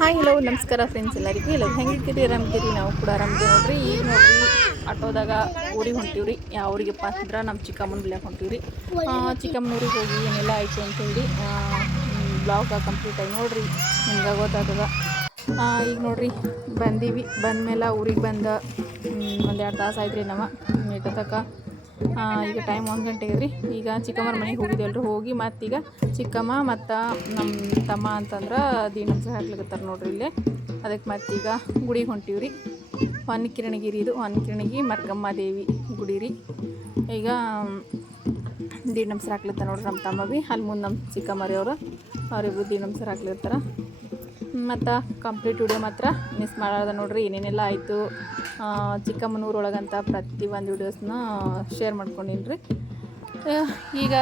Hi hello ನಮಸ್ಕಾರ friends ಎಲ್ಲರಿಗೂ. ಎಲ್ಲ ಹೆಂಗಿದ್ದೀರಿ? ಆರಾಮಿದ್ದೀರಿ? ನಾವು ಕೂಡ ಆರಾಮಿದ್ದೀವಿ ನೋಡ್ರಿ. ಈಗ ನೋಡ್ರಿ ಆಟೋದಾಗ ಊರಿಗೆ ಹೊಂಟೀವ್ರಿ. ಯಾವ ಊರಿಗೆಪ್ಪ ಅಂತಂದ್ರೆ ನಮ್ಮ ಚಿಕ್ಕಮ್ಮನ ಬಿಲ್ಯಾಕ ಹೊಂಟೀವ್ರಿ. ಚಿಕ್ಕಮ್ಮನ ಊರಿಗೆ ಹೋಗಿ ಏನೆಲ್ಲ ಆಯಿತು ಅಂತೇಳಿ ಬ್ಲಾಗ್ ಕಂಪ್ಲೀಟ್ ಆಗಿ ನೋಡ್ರಿ. ನಿಮ್ಗೆ ಗೊತ್ತಾಗ್ತದ ಈಗ ನೋಡ್ರಿ ಬಂದೀವಿ. ಬಂದಮೇಲೆ ಊರಿಗೆ ಬಂದ ಒಂದು ಎರಡು ತಾಸು ಆಯ್ತು ರೀ ನಮ್ಮ ಇಟ್ಟು ತಕ. ಆ, ಈಗ ಟೈಮ್ ಒಂದು ಗಂಟೆಗೆ ರೀ ಈಗ ಚಿಕ್ಕಮ್ಮರ ಮನೆಗೆ ಹೋಗಿದ್ದೇವಲ್ರಿ ಹೋಗಿ ಮತ್ತೀಗ ಚಿಕ್ಕಮ್ಮ ಮತ್ತು ನಮ್ಮ ತಮ್ಮ ಅಂತಂದ್ರೆ ದೀನಂಸ ಹಾಕ್ಲಿಕತ್ತಾರ ನೋಡ್ರಿ ಇಲ್ಲೇ. ಅದಕ್ಕೆ ಮತ್ತೀಗ ಗುಡಿಗೆ ಹೊಂಟೀವಿ ರೀ ಹೊನ್ನಕಿರಣಗಿರಿ ಇದು ಹೊನ್ನಕಿರಣಗಿ ಮರ್ಕಮ್ಮ ದೇವಿ ಗುಡಿ ರೀ. ಈಗ ದೀಡ್ ನಮ್ಸರ್ ಹಾಕ್ಲತ್ತ ನೋಡ್ರಿ ನಮ್ಮ ತಮ್ಮ ಭೀ ಅಲ್ಲಿ ಮುಂದೆ ನಮ್ಮ ಚಿಕ್ಕಮ್ಮರಿ ಅವರು. ಅವರಿಬ್ರು ನಮ್ಸರ್ ಹಾಕ್ಲಿರ್ತಾರ ಮತ್ತು ಕಂಪ್ಲೀಟ್ ವಿಡಿಯೋ ಮಾತ್ರ ಮಿಸ್ ಮಾಡಾರ್ದ ನೋಡ್ರಿ, ಏನೇನೆಲ್ಲ ಆಯಿತು. ಚಿಕ್ಕಮ್ಮನೂರೊಳಗಂತ ಪ್ರತಿ ಒಂದು ವಿಡಿಯೋಸ್ನ ಶೇರ್ ಮಾಡ್ಕೊಂಡಿನಿ ರೀ ಈಗ,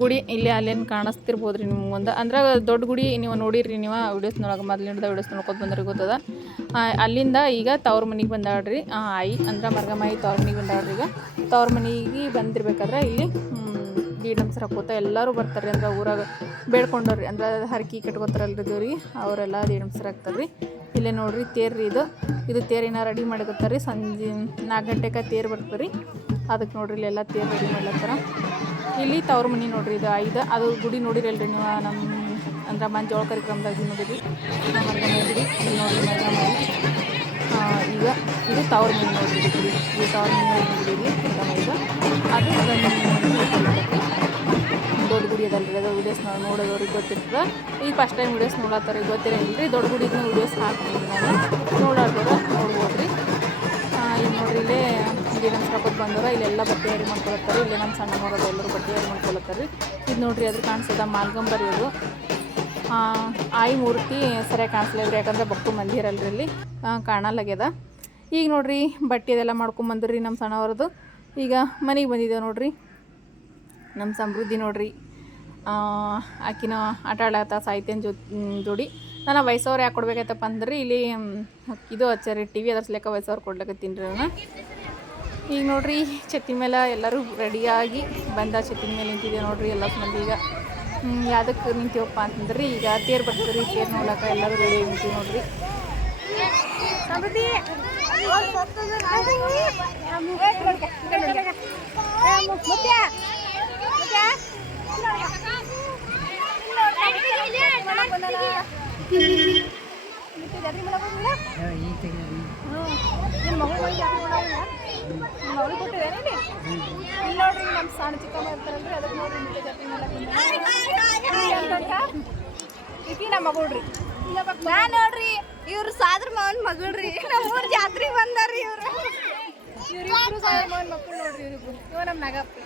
ಗುಡಿ ಇಲ್ಲೇ ಅಲ್ಲೇನು ಕಾಣಿಸ್ತಿರ್ಬೋದು ರೀ ನಿಮ್ಗೊಂದು ಅಂದ್ರೆ ದೊಡ್ಡ ಗುಡಿ ನೀವು ನೋಡಿರಿ ನೀವು ವಿಡಿಯೋಸ್ನೊಳಗೆ ಮೊದಲಿಂದ ವಿಡಿಯೋಸ್ ನೋಡ್ಕೊಂಡು ಬಂದ್ರೆ ಗೊತ್ತದ? ಅಲ್ಲಿಂದ ಈಗ ತವ್ರ ಮನೆಗೆ ಬಂದಾಡ್ರಿ ಆಯಿ ಅಂದ್ರೆ ಮರ್ಗಮಾಯಿ ತವ್ರ ಮನೆಗೆ ಬಂದಾಡ್ರಿ ಈಗ. ತವ್ರ ಮನೆಗೆ ಬಂದಿರ್ಬೇಕಾದ್ರೆ ಇಲ್ಲಿ ನಮ್ಸರ ಹಾಕೋತ ಎಲ್ಲರೂ ಬರ್ತಾರೆ ಅಂದ್ರೆ ಊರಾಗ ಬೇಡ್ಕೊಂಡವ್ರಿ. ಅಂದ್ರೆ ಹರಕಿ ಕಟ್ಕೋತಾರಲ್ರಿ ದೇವ್ರಿಗೆ ಅವರೆಲ್ಲ ದೀಡ್ ನಮ್ಸರ ಹಾಕ್ತಾರೆ ರೀ ಇಲ್ಲೇ ನೋಡ್ರಿ ತೇರು ರೀ ಇದು ಇದು ತೇರಿನ ರೆಡಿ ಮಾಡ್ಕೊತಾರೆ ಸಂಜೆ ನಾಲ್ಕು ಗಂಟೆಗೆ ತೇರು ಬರ್ತದೆ ರೀ ಅದಕ್ಕೆ ನೋಡ್ರಿ ಇಲ್ಲೆಲ್ಲ ತೇರು ರೆಡಿ ಮಾಡ್ಲತ್ತಾರ. ಇಲ್ಲಿ ತವ್ರ ಮನೆ ನೋಡ್ರಿ ಇದು ಐದು. ಅದು ಗುಡಿ ನೋಡಿರಲ್ರಿ ನೀವು ನಮ್ಮ ಅಂದ್ರೆ ಮಂಜೋಳ ಕಾರ್ಯಕ್ರಮದಾಗ ನೋಡಿರಿ. ಗುಡಿ. ಇಲ್ಲಿ ನೋಡ್ರಿ. ಆ, ಈಗ ಇದು ತವ್ರ ಮನೆ ನೋಡಿರಿ. ಇದು ತವ್ರ ಮನೆ ನೋಡಿರಿ. ಅದು ಗಂಡನ ದೊಡ್ಡ ಗುಡಿ ಅದಲ್ರಿ ಅದು ವೀಡಿಯೋಸ್ ನಾವು ನೋಡೋದವ್ರಿಗೆ ಗೊತ್ತಿರ್ತದೆ. ಈಗ ಫಸ್ಟ್ ಟೈಮ್ ವೀಡಿಯೋಸ್ ನೋಡತ್ತಾರ ಗೊತ್ತಿರಂಗಿಲ್ಲ ರೀ ದೊಡ್ಡ ಗುಡಿದು ವೀಡಿಯೋಸ್ ಹಾಕ್ತೀನಿ ನಾನು. ನೋಡೋದ್ರ ನೋಡ್ಬೋದು ರೀ ಈಗ ನೋಡ್ರಿ ಇಲ್ಲೇ ಇಲ್ಲಿ ನಮ್ಮ ಸರಕೊತ್ ಬಂದವ್ರ, ಇಲ್ಲೆಲ್ಲ ಬಟ್ಟೆ ಯಾರಿ ಮಾಡ್ಕೊಳತ್ತಾರೆ ಇಲ್ಲೇ ನಮ್ಮ ಸಣ್ಣ ಮಗದ ಎಲ್ಲರೂ ಬಟ್ಟೆ ಮಾಡ್ಕೊಳತ್ತಾರೆ ರೀ ಇದು ನೋಡ್ರಿ ಅದ್ರ ಕಾಣಿಸ್ತದ ಮಾಲ್ಗಂಬರಿ ಅದು. ಆಯಿ ಮೂರ್ತಿ ಸರಿಯಾಗಿ ಕಾಣಿಸ್ಲಿಲ್ಲ ಯಾಕಂದ್ರೆ ಬಕ್ಕು ಮಂದಿ ಇರಲ್ರಿ ಇಲ್ಲಿ ಕಾಣಲಾಗ್ಯದ. ಈಗ ನೋಡ್ರಿ ಬಟ್ಟೆ ಅದೆಲ್ಲ ಮಾಡ್ಕೊಂಬಂದ್ರಿ ನಮ್ಮ ಸಣ್ಣವರದು. ಈಗ ಮನೆಗೆ ಬಂದಿದ್ದೇವೆ ನೋಡ್ರಿ. ನಮ್ಮ ಸಮೃದ್ಧಿ ನೋಡ್ರಿ. ಆಕಿನ ಆಟ ಆಡತ್ತ ಸಾಹಿತ್ಯನ ಜೊ ಜೋಡಿ. ನಾನು ವಯಸ್ಸವ್ರು ಯಾಕೆ ಕೊಡ್ಬೇಕಾಯ್ತಪ್ಪ ಅಂದ್ರೆ, ಇಲ್ಲಿ ಇದು ಹಚ್ಚಾರಿ ಟಿ ವಿ ಅದರ್ಸ್ಲೆಕ್ಕ ವಯಸ್ಸವ್ರು ಕೊಡ್ಲಕತ್ತೀನಿ ರೀ ನಾನು ಈಗ ನೋಡ್ರಿ ಛತ್ತಿನ ಮೇಲೆ ಎಲ್ಲರೂ ರೆಡಿಯಾಗಿ ಬಂದ ಛತ್ತಿನ ಮೇಲೆ ನಿಂತಿದೆ ನೋಡ್ರಿ ಎಲ್ಲ ಮಂದಿ ಈಗ. ಯಾವುದಕ್ಕೆ ನಿಂತೀವಪ್ಪ ಅಂತಂದ್ರೆ ಈಗ ತೇರು ಬರ್ತದೆ ರೀ ತೇರು ನೋಡ್ಲಕ್ಕ ಎಲ್ಲರೂ ರೆಡಿ ನಿಂತೀವಿ ನೋಡ್ರಿ. ನೋಡ್ರಿ ನಮ್ಮ ಸಣ್ಣ ನೋಡ್ರಿ ನಮ್ಮ ಮಗಳ್ರಿ ಇವ್ರು ಸಾದ್ರ ಮಾವನ್ ಮಗಳ್ರಿ. ನಮ್ಮೂರ್ ಜಾತ್ರೆ ಬಂದಾರ್ರಿ ಇವ್ರು. ಇವ್ರಿಬ್ರು ಸಾದ್ರ ಮಾವನ್ ಮಕ್ಕಳು ನೋಡ್ರಿ ಇವ್ರಿಬ್ರು. ಇವ ನಮ್ಮ ನಗಪ್ಪ.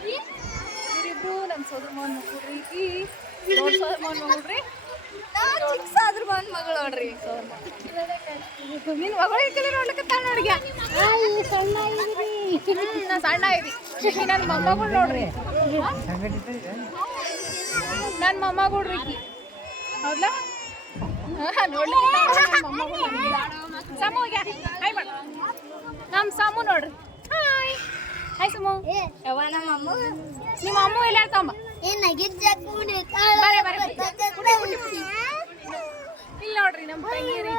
ಇವ್ರಿಬ್ರು ನಮ್ಮ ಸೋದರ ಮಾವನ ಮಕ್ಕಳು ರೀ ಈ ದೊಡ್ಡ ಸೋದರ ಮಾವನ ಮಗಳ್ರಿ ನಾವ್ ಚಿಕ್ಕ ಸಾದ್ರ ಮಾವನ್ ಮಗಳು ನೋಡ್ರಿ. ನಿನ್ನ ಮಗಳು ಕಡೆ ನೋಡ್ಲಿಕ್ಕೆ ನೋಡ್ಗೆ ನಾ ಸಣ್ಣ ಐತಿ ನನ್ನ ಮೊಮ್ಮಗಳು ನೋಡ್ರಿ. ನನ್ನ ಮೊಮ್ಮಗಳ್ರಿ ಹೌದಾ ನೋಡ್ಲಿಕ್ಕೆ ಸಮು ಹಾಯ್ ಮಾಡು. ನಮ್ಮ ಸಾಮು ನೋಡ್ರಿ. ಹಾಯ್. ಹಾಯ್ ಸಮು ಯವ್ವ ನಮ್ಮ ಅಮ್ಮ ನಿಮ್ಮ ಅಮ್ಮ ಇಲ್ಲ ಹೇಳ್ಕೊಂಬ ಬರೆ, ಬರೆ, ಇಲ್ಲಿ ನೋಡ್ರಿ ನಮ್ಮ ತಂಗಿರಿ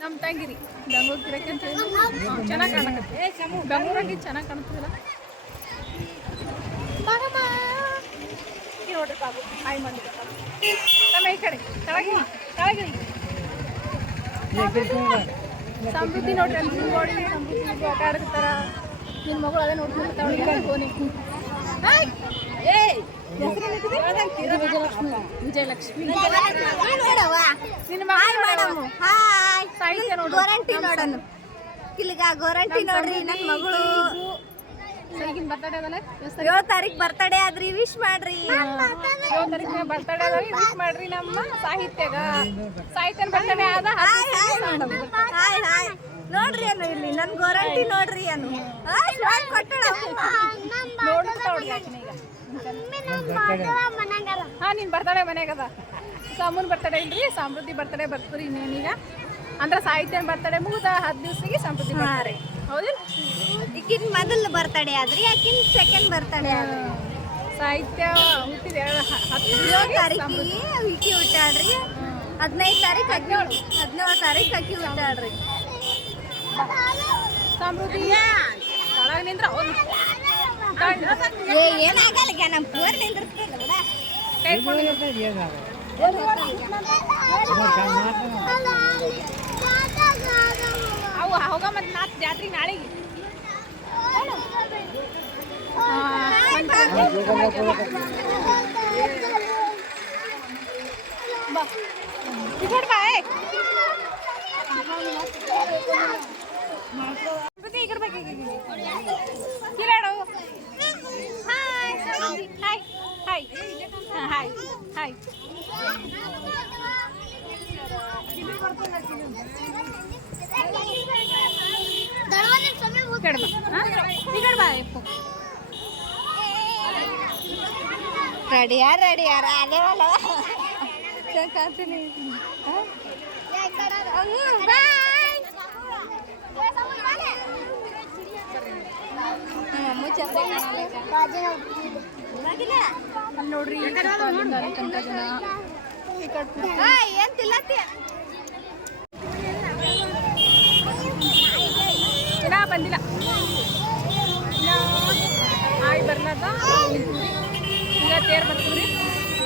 ನಮ್ಮ ತಂಗಿರಿ ಬೆಂಗಳೂರು ಗಿರಕ್ಕೆ ಅಂತ ಚೆನ್ನಾಗಿ ಕಾಣಕತ್ತೆ ಬೆಂಗಳೂರಾಗಿ ಚೆನ್ನಾಗಿ ಕಾಣ್ತದಿಲ್ಲ ನೋಡ್ರಿ ಬಾಬು ಹಾಯ್ ನಮ್ಮ ಈ ಕಡೆ ಕೆಳಗಿರಿ ಕೆಳಗಿರಿ ಸಮೃದ್ಧಿ ನೋಡ್ರಿ ಅಲ್ಲಿ ನೋಡಿ ಸಮೃದ್ಧಿ ಆಟ ಆಡ್ತಾರ ನಿನ್ನ ಮಗಳು ಅದೇ ಫೋನಿ ವಿಜಯಲಕ್ಷ್ಮಿ. ನಿನ್ನ ಮಗಳು ಹಾಯ್ ಸಾಹಿತ್ಯ ನೋಡು. ಗೋರಂಟಿ ನೋಡೋಣ. ಇಲ್ಲಿಗ ಗೋರಂಟಿ ನೋಡ್ರಿ ನನ್ನ ಮಗಳು. ಬರ್ತಡೇ ಅದಲ್ಲ ಏಳು ತಾರೀಕ್. ಬರ್ತಡೇ ಆದ್ರಿ ವಿಶ್ ಮಾಡ್ರಿ. ಏಳು ತಾರೀಕು ಬರ್ತಡೇ ವಿಶ್ ಮಾಡ್ರಿ ನಮ್ಮ ಸಾಹಿತ್ಯಗ. ಸಾಹಿತ್ಯನ ಬರ್ತಡೇ ಆದ ಹಾಯ್ ಹಾಯ್ ಹಾಯ್ ಹಾಯ್. ನೋಡ್ರಿ ಅನು ಇಲ್ಲಿ ನನ್ ಗೋರಂಟಿ ನೋಡ್ರಿ ಅನು. ಈಗ ಹಾ ನಿನ್ ಬರ್ತಡೇ ಮನ್ಯಾಗ ಅದ. ಸಾಮೂನ್ ಬರ್ತಡೆ ಇಲ್ರಿ ಸಮೃದ್ಧಿ ಬರ್ತಡೆ ಬರ್ತೀರಿ ಇನ್ನೇನೀಗ. ಅಂದ್ರೆ ಸಾಹಿತ್ಯ ಬರ್ತಡೆ ಮುಗಿದ ಹತ್ತು ದಿವ್ಸಿಗೆ ಸಮೃದ್ಧಿ ಬರ್ತಾರೆ ಹೌದಿಲ್ಲ ಇಕ್ಕಿನ ಮೊದಲು ಬರ್ತಡೆ ಆದ್ರಿ ಆಕಿನ್ ಸೆಕೆಂಡ್ ಬರ್ತಡೆ ಆದ್ರಿ. ಸಾಹಿತ್ಯ ಹುಟ್ಟಿದ ಎರಡು ಹ- ಹತ್ತು ಇಕ್ಕಿ ದಿವ್ಸಿಗೆ ತಾರೀಕಿಗೆ ವಿಕಿ ಹುಟ್ಟಾಳ್ರಿ ಹದಿನೈದು ತಾರೀಕು ಹದಿನೇಳು ಹದಿನೇಳು ತಾರೀಕು ಅಕ್ಕಿ ಬಿಟ್ಟಾಳ್ರಿ ಸಮೃದ್ಧಿ. ಒಳಗೆ ನಿಂದ್ರ ಅವ್ನು ಏ ಏನಾಗಲ್ಲ ನಮ್ಮ ಪೂರ್ ನಿಂದಿರ್ತಲ್ಲ ಅವು ಹೋಗ ಮತ್ತೆ ನಾಲ್ಕು ಜಾತ್ರೆ ನಾಳೆಗೆ. ಈ ಕಡೆ ಬಾ ಏ. ಸಮೃದ್ಧಿ ಈ ಕಡೆ ಬಾ, ಈ ಕಡೆ, ಈ ಕಡೆ. ಕಿಲಾಡು. ಹಾಯ್ ಸಮೃದ್ಧಿ. ಹಾಯ್ ಹಾಯ್ ಹಾ, ಹಾಯ್ ಹಾಯ್ ಈ ಕಡೆ ಬಾ ಹಾ? ಈ ಕಡೆ ಬಾ ಯಪ್ಪು. ರೆಡಿ ಯಾರು ರೆಡಿ ಯಾರು ಅದೇವಲ್ಲ ಕಾಣ್ತೀನಿ ಅಲ್ಲಿ ನೋಡ್ರಿ ಸ್ವಲ್ಪ ಅಲ್ಲಿಂದ ಅಲ್ಲಿ ತನಕ ಜನ ಈ ಕಡೆ ಏನ್ ತಿಲ್ಲತ್ತಿ ಇನ್ನ ಬಂದಿಲ್ಲ ಇನ್ನ ಆಯ್ ಬರ್ಲಾರ್ದ ನಿಂತೀವಿ. ಈಗ ತೇರ್ ಬರ್ತೀವ್ರಿ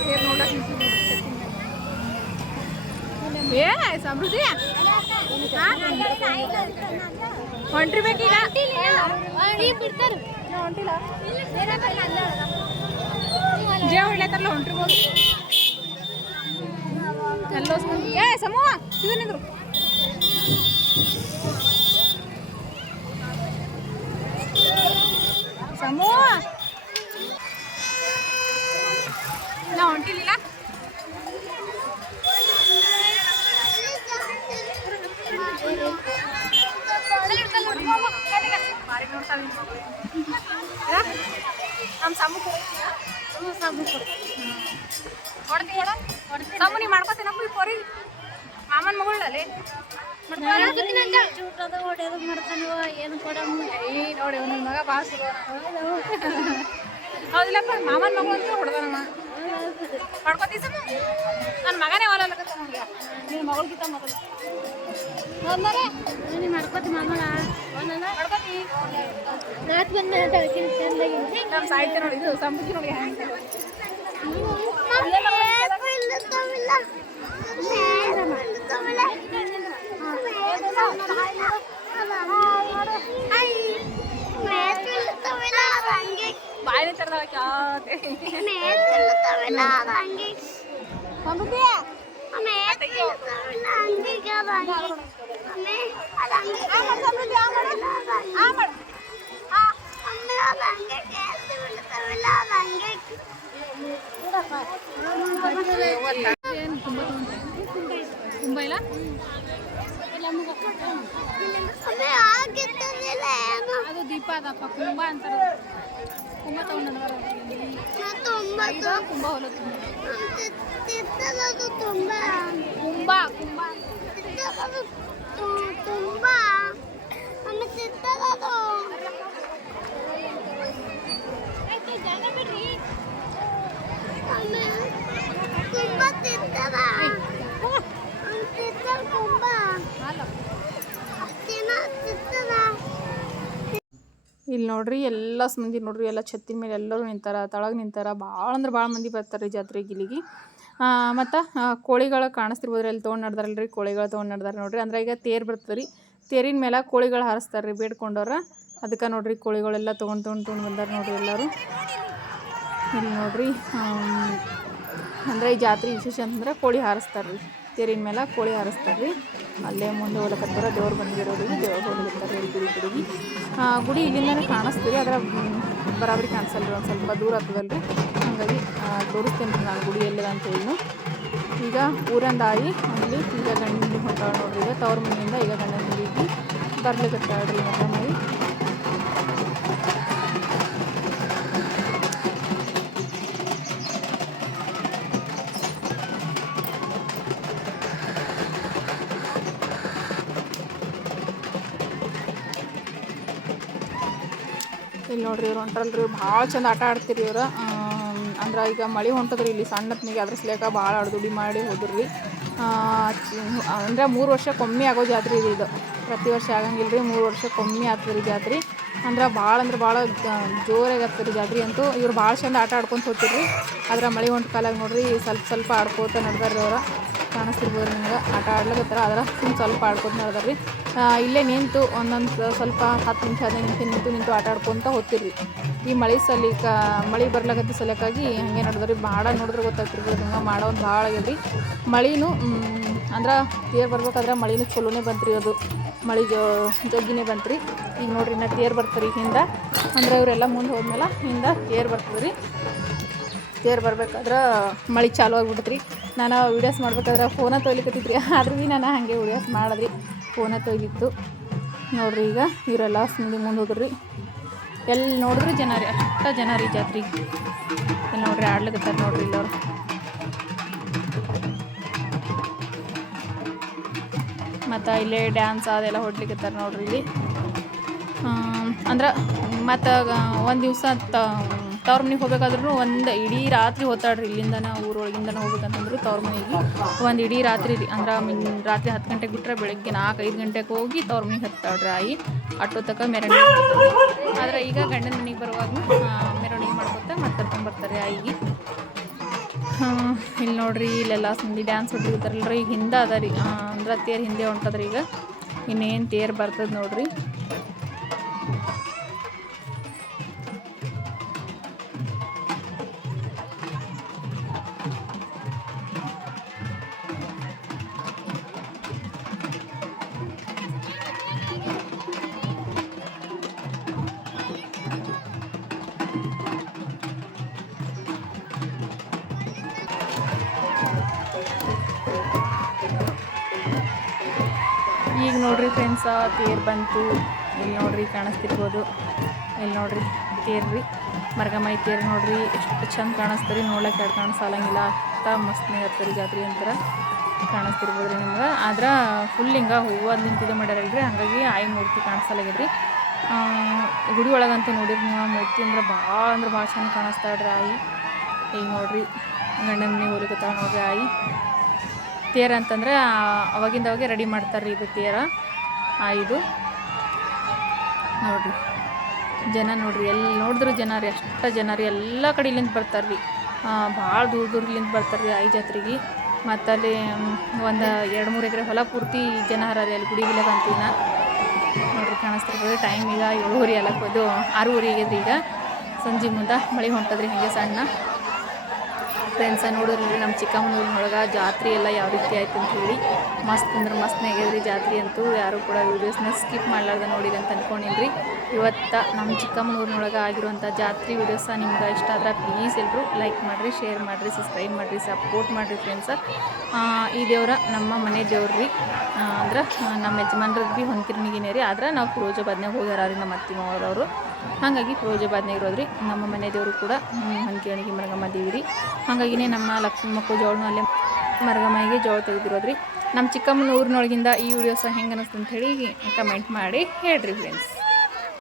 ತೇರ್ ನೋಡಕ್ ನಿಂತೀವಿ ನೋಡ್ರಿ ಛತ್ತಿನ ಮೇಲೆ. ಏ ಸಮೃದ್ಧಿ ಹೊಂಟ್ರಿ ಬೇಕೀಗ ಹೊಂಟಿಲ್ಲ ಜೀವ ಹೊಡ್ಲತ್ತಾರಲ್ಲ ಹೊಂಟ್ರಿಬೋದು ಎಲ್ಲೋ ಸ್ಕೂಲ್- ಏ ಸಮೂಹ ಇದು ಸಮು ನೀ ಮಾಡ್ಕೋತೀನಪ್ಪ ಈ ಪೊರಿ. ಮಾಮನ ಮಗಳಲ್ಲಿ. ಏನು ಏ ನೋಡಿ ನನ್ನ ಮಗ ಭಾಳ ಸುಲಭ. ಹೌದಿಲ್ಲಪ್ಪ ಮಾಮನ ಮಗಳು ಅಂತ ಹೊಡೆದನಮ್ಮ. ಮಾಡ್ಕೋತೀಸ ನನ್ನ ಮಗನೇ ಹೊಲಲ್ಲಕತ್ತ ನಮ್ಗೆ ನಿನ್ನ ಮಗಳಿಗಿಂತ ನೀನು ಮಾಡ್ಕೋತಿ ಮಾಮಳ ಮಾಡ್ಕೋತಿ. ಬಂದ ನಮ್ಮ ಸಾಹಿತ್ಯ ನೋಡಿ ಇದು ಸಂಬುಜಿ ನೋಡಿ ಬಾಯಿನ ತೆರೆದ ಕ್ಯಾತೆ ಸಮೃದ್ಧಿ ಏನು ಅದು ದೀಪ ಅದಪ್ಪ ಕುಂಭ ಅಂತಾರೆ ಕುಂಭ ತಗೊಂಡು ಇದು ಕುಂಭ ಹೊಲ ತುಂಬಾ ಕುಂಭ ಕುಂಭ ನೋಡ್ರಿ, ಎಲ್ಲ ಮಂದಿ ನೋಡ್ರಿ, ಎಲ್ಲ ಛತ್ತಿನ ಮೇಲೆ ಎಲ್ಲರೂ ನಿಂತಾರ, ತಳಗ ನಿಂತಾರ ಭಾಳ ಅಂದ್ರೆ ಭಾಳ ಮಂದಿ ಬರ್ತಾರೆ ರೀ ಜಾತ್ರೆಗೆ ಇಲ್ಲಿಗೆ ಮತ್ತು ಕೋಳಿಗಳು ಕಾಣಿಸ್ತಿರ್ಬೋದ್ರಿ, ಅಲ್ಲಿ ತೊಗೊಂಡು ನಡ್ದಾರಲ್ರಿ, ಕೋಳಿಗಳು ತೊಗೊಂಡು ನಡ್ದಾರ ನೋಡ್ರಿ. ಅಂದ್ರೆ ಈಗ ತೇರು ಬರ್ತದೆ ರೀ ತೇರಿನ ಮೇಲೆ ಕೋಳಿಗಳು ಹಾರಿಸ್ತಾರೆ ರೀ ಬೇಡ್ಕೊಂಡವ್ರ. ಅದಕ್ಕೆ ನೋಡ್ರಿ ಕೋಳಿಗಳೆಲ್ಲ ತೊಗೊಂಡು ತೊಗೊಂಡು ತೊಗೊಂಡು ಬಂದಾರೆ ನೋಡ್ರಿ ಎಲ್ಲರೂ. ಇಲ್ಲಿ ನೋಡ್ರಿ ಅಂದರೆ ಅಂದ್ರೆ ಈ ಜಾತ್ರೆ ವಿಶೇಷ ಅಂತಂದ್ರೆ ಕೋಳಿ ಹಾರಿಸ್ತಾರೆ ರೀ ತೇರಿನ ಮೇಲೆ ಕೋಳಿ ಹಾರಿಸ್ತಾರೆ ರೀ. ಅಲ್ಲೇ ಮುಂದೆ ಹೋಗ್ಲಕತ್ತಾರ ದೇವ್ರು ಬಂದಿರೋರಿಗೆ ದೇವ್ರು ಹೋಗ್ಲಿಕತ್ತಾರೆ ಇಲ್ಲಿ ಗುಡಿ ಗುಡಿಗೆ. ಗುಡಿ ಇಲ್ಲಿಂದನೇ ಕಾಣಿಸ್ತೀರಿ ಅದರ ಬರಾಬರಿ ಕಾಣಿಸಲ್ಲ ರೀ ಒಂದು ಸ್ವಲ್ಪ ದೂರ ಆಗ್ತದಲ್ಲ ರೀ ಹಾಗಾಗಿ ತೋರಿಸ್ತೀನಿ ರೀ ನಾನು ಗುಡಿ ಎಲ್ಲಿದೆ ಅಂತ ಹೇಳಿ. ಈಗ ಊರಂದಾಯಿ, ಅಲ್ಲಿ ಈಗ ಗಂಡಿನ ಹೊಂಟಾಳ ನೋಡ್ರಿ, ಈಗ ತವ್ರ ಮನೆಯಿಂದ ಈಗ ಗಂಡನ ಮನೆಗೆ ಬರ್ಲಿಕತ್ತಾಳ ರೀ ಇಲ್ಲಿ ನೋಡ್ರಿ ಇವ್ರು ಹೊಂಟ್ರಲ್ರಿ, ಭಾಳ ಚಂದ ಆಟ ಆಡ್ತೀರಿ ಇವ್ರು. ಅಂದ್ರೆ ಈಗ ಮಳೆ ಹೊಂಟದ್ರಿ, ಇಲ್ಲಿ ಸಣ್ಣತ್ನಿಗೆ ಅದ್ರ ಸ್ಲೇಕ ಭಾಳ ಅಡ್ದುಡಿ ಮಾಡಿ ಹೋದ್ರಿ. ಅಂದ್ರೆ ಮೂರು ವರ್ಷ ಕಮ್ಮಿ ಆಗೋ ಜಾತ್ರೆ ಇದು ಇದು. ಪ್ರತಿ ವರ್ಷ ಆಗಂಗಿಲ್ಲ ಮೂರು ವರ್ಷ ಆಗ್ತದೆ ಆಗ್ತದ್ರಿ ಜಾತ್ರೆ. ಅಂದ್ರೆ ಭಾಳ ಅಂದ್ರೆ ಭಾಳ ಜೋರಾಗಿ ಆಗ್ತದೆ ರೀ ಜಾತ್ರೆ ಅಂತೂ. ಇವ್ರು ಭಾಳ ಚಂದ ಆಟ ಆಡ್ಕೊಂತ ಹೋಗ್ತಿರ್ರಿ ಆದ್ರೆ ಮಳೆ ಹೊಂಟ ಕಾಲಾಗ ನೋಡ್ರಿ, ಸ್ವಲ್ಪ ಸ್ವಲ್ಪ ಆಡ್ಕೋತ ನಡ್ದಾರ್ರಿ ಅವ್ರ. ಕಾಣಿಸ್ತಿರ್ಬೋದು ನಿಮ್ಗೆ. ಆಟ ಆಡ್ಲಿಕ್ಕೆ ಆದ್ರೆ ಸ್ವಲ್ಪ ಆಡ್ಕೊತ ನಡ್ದಾರ್ರಿ. ಇಲ್ಲೇ ನಿಂತು ಒಂದೊಂದು ಸ್ವಲ್ಪ ಹತ್ತು ನಿಮಿಷ, ಹದಿನೈದು ನಿಮಿಷ ನಿಂತು ನಿಂತು ಆಟ ಆಡ್ಕೊತ ಹೋಗ್ತಿರ್ರಿ ಈ ಮಳೆ ಸಲಿಕ ಮಳೆ ಬರ್ಲಾಗತ್ತೆ ಸಲಕ್ಕಾಗಿ ಹಾಗೆ ನಡ್ದ್ರಿ ಭಾಳ ನೋಡಿದ್ರೆ ಗೊತ್ತಾಗ್ತಿರ್ಬೋದು. ಹಂಗೆ ಮಾಡೋ ಒಂದು ಭಾಳ ಆಗಿದ್ರಿ ಮಳಿನೂ ಅಂದ್ರೆ ತೇರು ಬರ್ಬೇಕಾದ್ರೆ ಮಳಿನೂ ಚಲೋನೇ ಬಂತ್ರಿ ಅದು. ಮಳೆ ಜೋ ಜಗ್ಗಿನೇ ಬಂತ್ರಿ. ಈಗ ನೋಡ್ರಿ ನಾ ತೇರು ಬರ್ತಾರೆ ಹಿಂದ. ಅಂದ್ರೆ ಇವರೆಲ್ಲ ಮುಂದೆ ಹೋದ್ಮೇಲೆ ಹಿಂದೆ ತೇರು ಬರ್ತದೆ ರೀ ತೇರು ಬರ್ಬೇಕಾದ್ರೆ ಮಳೆ ಚಾಲು ಆಗ್ಬಿಡ್ತ್ರಿ. ನಾನು ವೀಡಿಯೋಸ್ ಮಾಡ್ಬೇಕಾದ್ರೆ ಫೋನ ತೊಗೊಳಿಕತ್ತಿದ್ರಿ ಆದ್ರೂ ನಾನು ಹಾಗೆ ವೀಡಿಯೋಸ್ ಮಾಡಿದ್ರಿ. ಫೋನ ತೆಗಿತ್ತು ನೋಡ್ರಿ ಈಗ ಇವರೆಲ್ಲ ಮುಂದೆ ಮುಂದೆ ಹೋದ್ರಿ. ಎಲ್ಲಿ ನೋಡಿದ್ರು ಜನ ರೀ, ಅಷ್ಟ ಜನ ರೀ ಜಾತ್ರೆಗೆ ನೋಡ್ರಿ ಆಡ್ಲಿಕತ್ತಾರ ನೋಡ್ರಿ ಇಲ್ಲವ್ರು ಮತ್ತು ಇಲ್ಲೇ ಡ್ಯಾನ್ಸ್ ಅದೆಲ್ಲ ಹೊಡ್ಲಿಕ್ಕೆ ನೋಡ್ರಿ ಇಲ್ಲಿ. ಅಂದ್ರೆ ಮತ್ತು ಒಂದು ದಿವಸ ತವ್ರ ಮನೆಗೆ ಹೋಗ್ಬೇಕಾದ್ರೂ ಒಂದು ಇಡೀ ರಾತ್ರಿ ಹೋತಾಡ್ರಿ ಇಲ್ಲಿಂದ ಊರೊಳಗಿಂದ ಹೋಗ್ಬೇಕಂತಂದ್ರು ತವ್ರ ಮನೆಗೆ. ಒಂದು ಇಡೀ ರಾತ್ರಿ ರೀ. ಅಂದ್ರೆ ರಾತ್ರಿ ಹತ್ತು ಗಂಟೆಗೆ ಬಿಟ್ರೆ ಬೆಳಗ್ಗೆ ನಾಲ್ಕು ಐದು ಗಂಟೆಗೆ ಹೋಗಿ ತವ್ರ ಮನೆಗೆ ಹತ್ತಾಡ್ರಿ ಆಯಿ. ಅಟ್ಟೋ ತಕ ಮೆರವಣಿಗೆ. ಆದ್ರೆ ಈಗ ಗಂಡನ ಮನೆಗೆ ಬರುವಾಗ ಮೆರವಣಿಗೆ ಮಾಡ್ಕೊತ ಮತ್ತೆ ಕರ್ಕೊಂಬರ್ತಾರೆ ಆಯಿಗೆ. ಇಲ್ಲಿ ನೋಡ್ರಿ, ಇಲ್ಲೆಲ್ಲ ಸಂದಿ ಡ್ಯಾನ್ಸ್ ಹೊಟ್ಟಿರ್ತಾರಲ್ರಿ ಈಗ ಹಿಂದೆ ಅದ ರೀ. ಅಂದ್ರೆ ತೇರು ಹಿಂದೆ ಹೊಂಟದ್ರಿ ಈಗ. ಇನ್ನೇನು ತೇರು ಬರ್ತದೆ ನೋಡ್ರಿ. ಈಗ ನೋಡ್ರಿ ಫ್ರೆಂಡ್ಸ ತೇರ್ ಬಂತು. ಇಲ್ಲಿ ನೋಡ್ರಿ ಕಾಣಿಸ್ತಿರ್ಬೋದು. ಇಲ್ಲಿ ನೋಡ್ರಿ ತೇರು ರೀ. ಮರ್ಗಮೈ ತೇರು ನೋಡ್ರಿ. ಎಷ್ಟು ಚಂದ ಕಾಣಿಸ್ತೀರಿ ನೋಡ್ಲಿಕ್ಕೆ ಎರಡು ಕಾಣಿಸಲಂಗಿಲ್ಲ. ಅಷ್ಟ ಮಸ್ತ್ ಹತ್ತರಿ ಜಾತ್ರೆ ಅಂತರ ಕಾಣಿಸ್ತಿರ್ಬೋದ್ರಿ ನಿಮ್ಗೆ. ಆದ್ರೆ ಫುಲ್ ಹಿಂಗೆ ಹೂವಲ್ಲಿ ನಿಂತಿದ್ದು ಮಾಡ್ಯಾರಲ್ರಿ ಹಾಗಾಗಿ ಆಯಿ ಮೂರ್ತಿ ಕಾಣಿಸಲಾಗಿದ್ರಿ ಗುಡಿ ಒಳಗಂತೂ ನೋಡಿರಿ ನೀವು. ಮೂರ್ತಿ ಅಂದ್ರೆ ಭಾಳ ಅಂದ್ರೆ ಭಾಳ ಚಂದ ಕಾಣಿಸ್ತಾಳ್ರಿ ಆಯಿ. ಈಗ ನೋಡ್ರಿ ಗಂಡನ ಮನೆ ಹೋಲಿಕತ್ತಾಳ ನೋಡ್ರಿ ಆಯಿ. ತೇರು ಅಂತಂದ್ರೆ ಅವಾಗಿಂದ ಅವಾಗೆ ರೆಡಿ ಮಾಡ್ತಾರೆ ರೀ ಇದು ತೇರ. ಇದು. ನೋಡ್ರಿ. ಜನ ನೋಡ್ರಿ ಎಲ್ಲಿ ನೋಡಿದ್ರು ಜನ ರೀ, ಅಷ್ಟ ಜನ ರೀ, ಎಲ್ಲ ಕಡೆಲಿಂದ ಬರ್ತಾರೆ ರೀ ಭಾಳ ದೂರ ದೂರಲಿಂದ ಬರ್ತಾರೆ ರೀ ಐ ಜಾತ್ರೆಗೆ. ಮತ್ತು ಅಲ್ಲಿ ಒಂದು ಎರಡು ಮೂರು ಎಕರೆ ಹೊಲ ಪೂರ್ತಿ ಜನ ಹರ ರೀ, ಅಲ್ಲಿ ಗುಡಿ ಬಿಲಕಂತಿನ ನೋಡ್ರಿ ಕಾಣಿಸ್ತಿರ್ಬೋದು ಟೈಮ್ ಈಗ ಏಳುವರೆ ಎಲ್ಲ ಅದು ಆರೂವರೆ ಆಗ್ಯದ್ರಿ ಈಗ. ಸಂಜೆ ಮುಂದೆ ಮಳೆ ಹೊಂಟದ್ರಿ, ಹೀಗೆ ಸಣ್ಣ. ಫ್ರೆಂಡ್ಸ ನೋಡಿದ್ರಿ ನಮ್ಮ ಚಿಕ್ಕಮ್ಮನೂರಿನೊಳಗೆ ಜಾತ್ರೆ ಎಲ್ಲ ಯಾವ ರೀತಿ ಆಯ್ತು ಅಂತ ಹೇಳಿ ಮಸ್ತ್ ಅಂದ್ರೆ ಮಸ್ತ್ ಆಗ್ಯದ್ರಿ ಜಾತ್ರೆ ಅಂತೂ ಯಾರು ಕೂಡ ವೀಡಿಯೋಸ್ನ ಸ್ಕಿಪ್ ಮಾಡಲಾರ್ದ ನೋಡಿರಿ ಅಂತ ಅಂದ್ಕೊಂಡಿನ್ರಿ ಇವತ್ತು ನಮ್ಮ ಚಿಕ್ಕಮ್ಮನೂರಿನೊಳಗೆ ಆಗಿರುವಂಥ ಜಾತ್ರೆ ವೀಡಿಯೋಸ ನಿಮ್ಗೆ ಇಷ್ಟ ಆದ್ರೆ ಪ್ಲೀಸ್ ಎಲ್ಲರೂ ಲೈಕ್ ಮಾಡಿರಿ ಶೇರ್ ಮಾಡಿರಿ ಸಬ್ಸ್ಕ್ರೈಬ್ ಮಾಡಿರಿ ಸಪೋರ್ಟ್ ಮಾಡಿರಿ ಫ್ರೆಂಡ್ಸ ಈ ದೇವ್ರ ನಮ್ಮ ಮನೆ ದೇವ್ರಿ ಅಂದ್ರೆ ನಮ್ಮ ಯಜಮಾನ್ರದ್ದು ಭೀ ಹೊಂತಿರ್ನಿಗಿನೇ ರೀ ಆದ್ರೆ ನಾವು ಫಿರೋಜಾಬಾದ್ನಾಗ ಹೋಗ್ಯಾರ ರೀ ನಮ್ಮ ಅತ್ತಿ ಮಾವರವರು. ಹಾಗಾಗಿ ಫಿರೋಜಾಬಾದ್ನಾಗ ರೀ ನಮ್ಮ ಮನೆ ದೇವರು ಕೂಡ ಹೊಂತಿಯಣಿಗೆ ಮರಗಮ್ಮ ದೇವಿ ರೀ ಹಾಗಾಗಿನೇ ನಮ್ಮ ಲಕ್ಷ್ಮೀ ಮಕ್ಕಳು ಜೋಳನೂ ಅಲ್ಲೇ ಮರಗಮ್ಮಗೆ ಜೋಳ ತೆಗೆದಿರೋದ್ರಿ. ನಮ್ಮ ಚಿಕ್ಕಮ್ಮನ ಊರಿನೊಳಗಿಂದ ಈ ವಿಡಿಯೋಸ ಹೆಂಗೆ ಅನ್ನಿಸ್ತು ಅಂತ ಹೇಳಿ ಕಮೆಂಟ್ ಮಾಡಿ ಹೇಳ್ರಿ ಫ್ರೆಂಡ್ಸ್